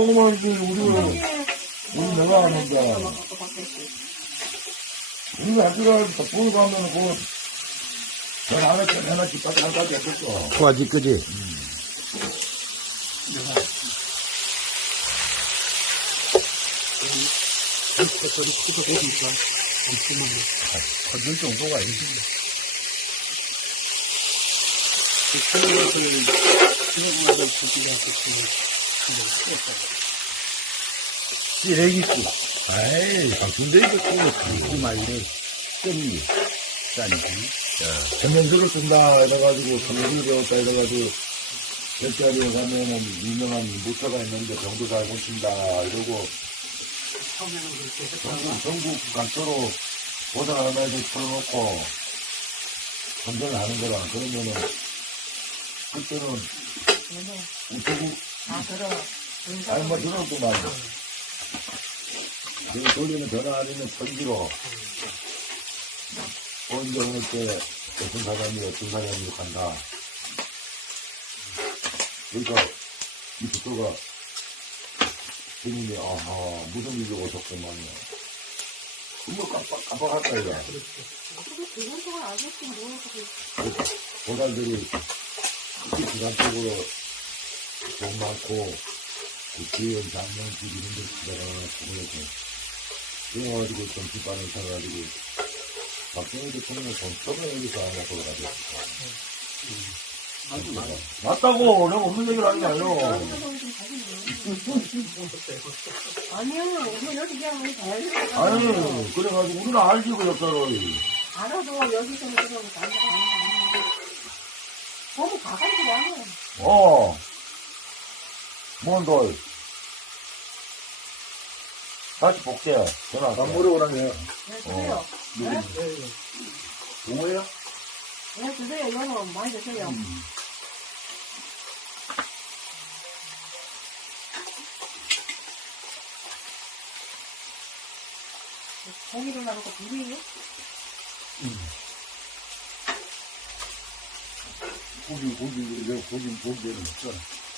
보고만 이제 우리, 우리 내가 하는데. 우리가 학교가 보고 가면 그, 전 안에 하나 집까지 한까지 했었어. 도화지 그지? 건들 정도가 아니지. 쓰레기국. 아이, 당신도 이거 이 말이래. 깻잎. 짠지. 전면수를 쓴다 이래가지고 전면수를 배웠다 이래가지고 별자리에 가면은 유명한 모터가 있는데 병도 잘 고친다 이러고 전국, 전국 간초로 보다 애들 풀어놓고 전전을 하는 거라 그러면은 그때는 우체국 아, 그럼. 아니 뭐 들었구만 그 돌리는 전화 아니면 편지로 언제 오늘 때 어떤 사람이 어떤 사람이 간다 그러니까 이 부처가 스님이 아하 무슨 일이 오셨구만요 그거 깜빡 깜빡했다 이거 그거 그런 동안 알겠지, 뭐. 그게. 보살들이 특히 기간적으로 돈 많고 그 기회원 장명집 이런 데 지나가나 그거에서 그래가지고 정치반을 사가지고 박정희 대통령이 돈 처분해서 안 먹고 가졌어. 맞다고 내가 없는 얘기를 하는 게 아니에요. 아니요, 우리 여기 그냥 우리 잘 살아요. 아니 그래가지고 우리는 알지 그 역사를. 알아도 여기서는 그러고 다른 거 아니야. 너무 와요. 어. 뭔 돌. 다시 볼게. 전화. 안 물어보라며. 네, 주세요. 네? 뭐예요? 네, 주세요. 이거 많이 주세요. 고기를 나놓고 비비요? 고기, 고기, 내가 고기, 고기를 먹자.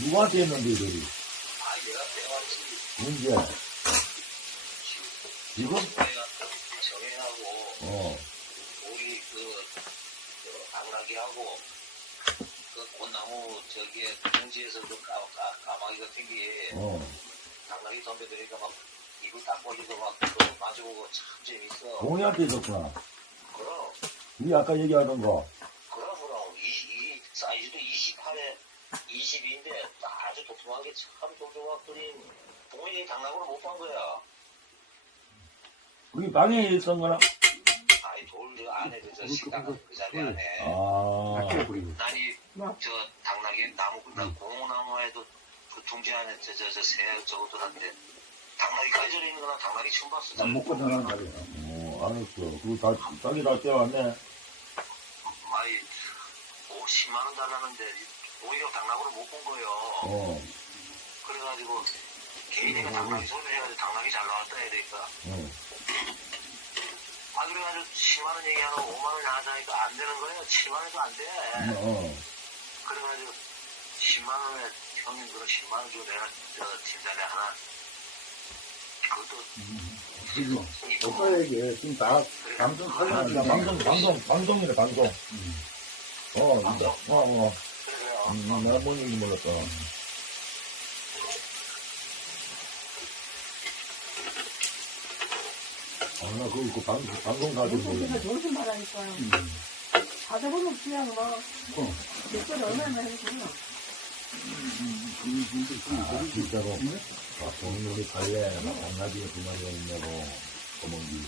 누구한테 했는데, 이들이? 문제. 지금? 정해하고 어. 우리 그, 그 당나귀하고 그 꽃나무 저기에 평지에서 그 까, 까, 까마귀 같은 게 어. 당나귀 덤벼드니까 막 입을 딱 벌리고 막 그거 마주보고 참 재밌어. 동희한테 있었구나. 그럼 이 아까 얘기하던 거. 그럼 그럼 이, 이 사이즈도 28에 22인데 아주 독특한 게참 조조각들이 동민이 당나귀를 못본 거야. 그게 방에 있었던 거나? 아이 돌저 안에 저 식당 그 자리 안에. 아. 난이 뭐? 저 당나귀 나무 나 고무나무에도 그 둥지 안에 저저저새 저것들한테 당나귀까지 저리 있는 거나 당나귀 처음 봤어. 저. 먹고 전화는 말이야. 어, 알았어. 그거 다, 싸게 다 떼왔네. 많이 50만 원 달라는데 오히려 당나귀를 못본 거예요. 어. 그래가지고 개인이가 당나귀 소리 해가지고 당나귀 잘 나왔다 해야 되니까. 어. 아 그래가지고 10만 원 얘기하고 5만 원 나가자니까 안 되는 거예요. 7만 원도 안 돼. 어. 그래가지고 10만 원에 형님 그럼 10만 원 주고 내가 저 진단에 하나 그것도 지금. 오빠 얘기해. 지금 다 방송 아, 방송, 방송, 방송이래, 방송. 어, 진짜. 어, 어. 그래요. 음, 내가 뭔 얘기 몰랐다. 아, 나 그, 그 방, 방송 가지고 몰랐네. 정신 말하니까요. 받아보면 그냥 뭐, 댓글 얼마나 해주나. 아, 진짜로. 아, 동물이 갈래, 막, 강아지가 두 마리가 있냐고, 어머니.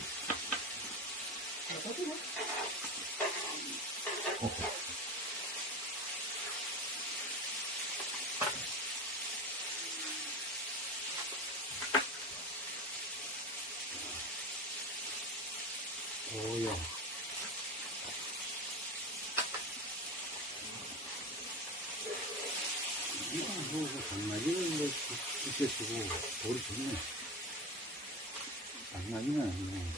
어디네? 오야. 그 강나기는 뭐 쉽게 쓰고 돌이 좋네. 강나기는 아니네.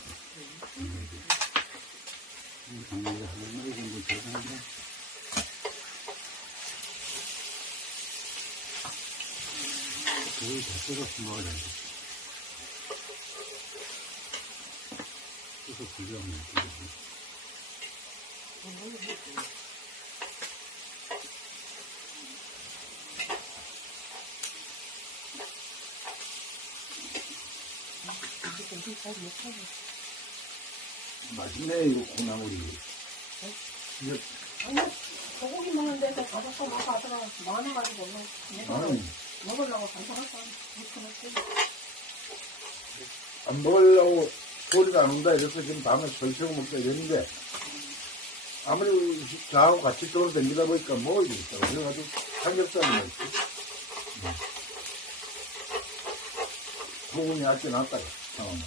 강나기. 이 강나기 한 마리 정도 들어가는데. 돌이 다 썰어서 먹어야 돼. 그래서 맛있네, 이거 콩나물이. 아니, 소고기 먹는 데서 가서 먹어 하더라. 많아가지고, 뭐, 나는 먹으려고 간단하다. 이렇게 안 먹으려고 소리가 안 온다 이래서 지금 밤에 설치고 먹자 이랬는데 아무리 저하고 같이 돌아 다니다 보니까 먹어야 되겠다. 그래가지고 삼겹살을 먹었지. 소금이 아직 낫다. 어.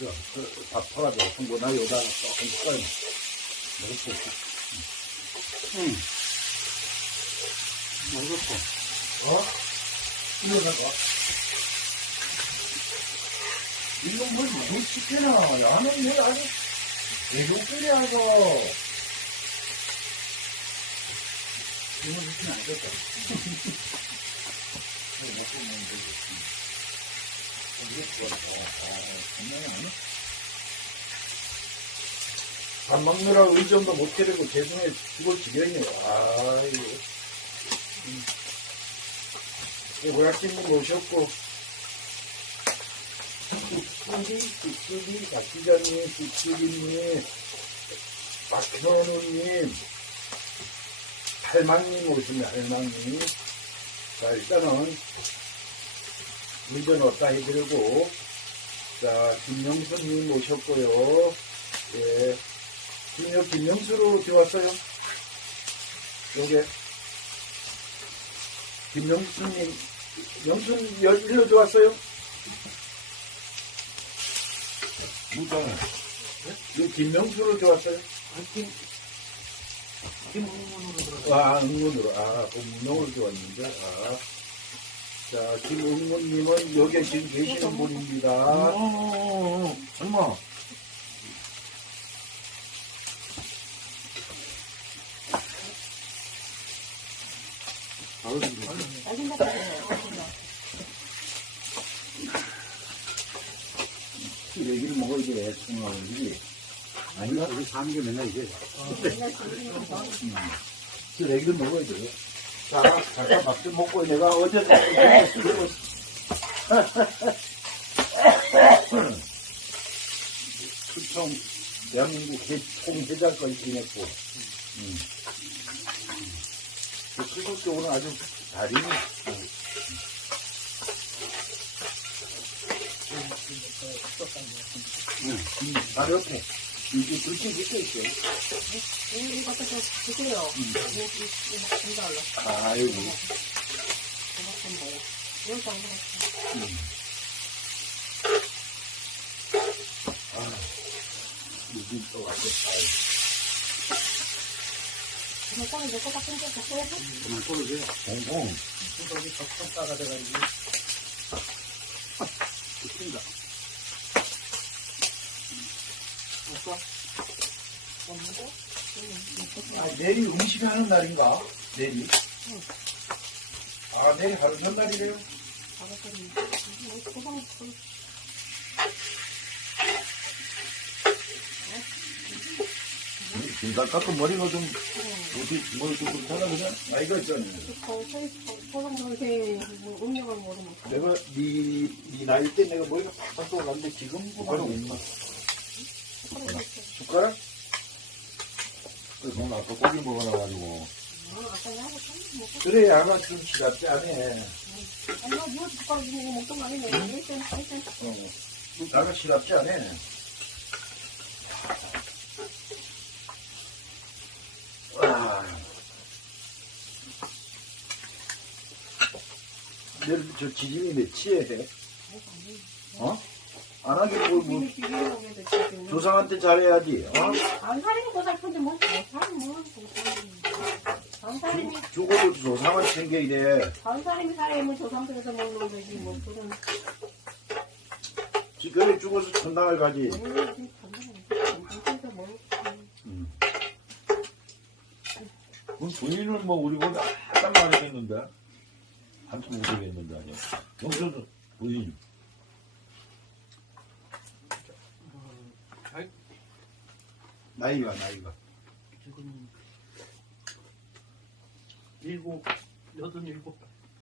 저, 그, 밥 퍼가지고 흥분하게 오다가 조금 썰어. 먹을 수 있어. 응. 맛있어. 어? 이러다가. 이건 뭐, 너무 시켜나. 라면 내가 아주, 외국들이 하고. 이거 시키면 안 됐다. 이거 먹고. 아, 장난이 아니네. 밥 먹느라 의정도 못 차리고 죄송해 죽을 지경이네. 아이고. 오락신님 오셨고, 쑥쑥이, 쑥쑥이, 박 기자님, 쑥쑥이님, 박현우님, 할망님 오시면 할망님. 자, 일단은, 운전 왔다 해드리고, 자, 김영수님 오셨고요. 예. 여기 김영수로 들어왔어요. 요게. 김영수님, 영수님 여- 일로 들어왔어요? 이 김명수로 들어왔어요? 김, 아, 응원으로. 아, 응원으로 들어왔는데. 아. 자, 김응원님은 여기에 지금 계시는 분입니다. 어, 얼마? 알긴 먹어요. 얘기를 먹어야 돼, 통화하지. 아닌가? 우리 사는 게 맨날 이게. 쓰레기를 먹어야 돼. 자, 잠깐 밥좀 먹고 내가 어제 쓰고 수청 대한민국 총회장까지 지냈고, 음. 그 수국 쪽으로 아주 달인이. 응, 음, 바로 옆에. 이게 둘째 밑에 있어요. 이거 갖다 주세요. 이거. 아이고. 여기서 안 먹었어. 여기 또 왔어. 이거 따로 내거 같은 거 갖고 와서 그만 떨어져요. 공공. 여기 따가 돼가지고. 붙인다. 먹어? 먹는 아, 내일 음식 하는 날인가? 내일이? 아, 내일 하루 전날이래요? 김밥 깎고 머리가 좀, 어디, 머리 좀 그렇다나, 그냥? 아, 이거 있잖아. 내가, 니, 니 나이 때 내가 머리가 팍팍 쏘갔는데 지금 숟가락 없나? 숟가락? 그래서 오늘 아까 고기 먹어놔가지고. 그래, 아마 좀 지갑지 않네. 엄마 뭐 젓가락 주고 먹던 거 아니네 일단 일단 어. 나가 시랍지 않네. 아. 내일 저 지진이 며칠에 해? 어? 안 하게 뭐, 뭐, 지금 조상한테 잘해야지, 어? 안 살리는 거 살픈데 뭐, 뭐 살면 뭐, 안 살리면 죽어도 조상을 챙겨야 돼. 다른 사람이 조상들에서 먹는 거지 뭐 그런. 지금이 죽어서 천당을 가지. 그래서 뭐 그럼 부인은 뭐 우리보다 한참 많이 했는데? 한참 오래겠는데 아니야. 영수도 부인 나이가, 나이가. 지금 일곱, 여든 일곱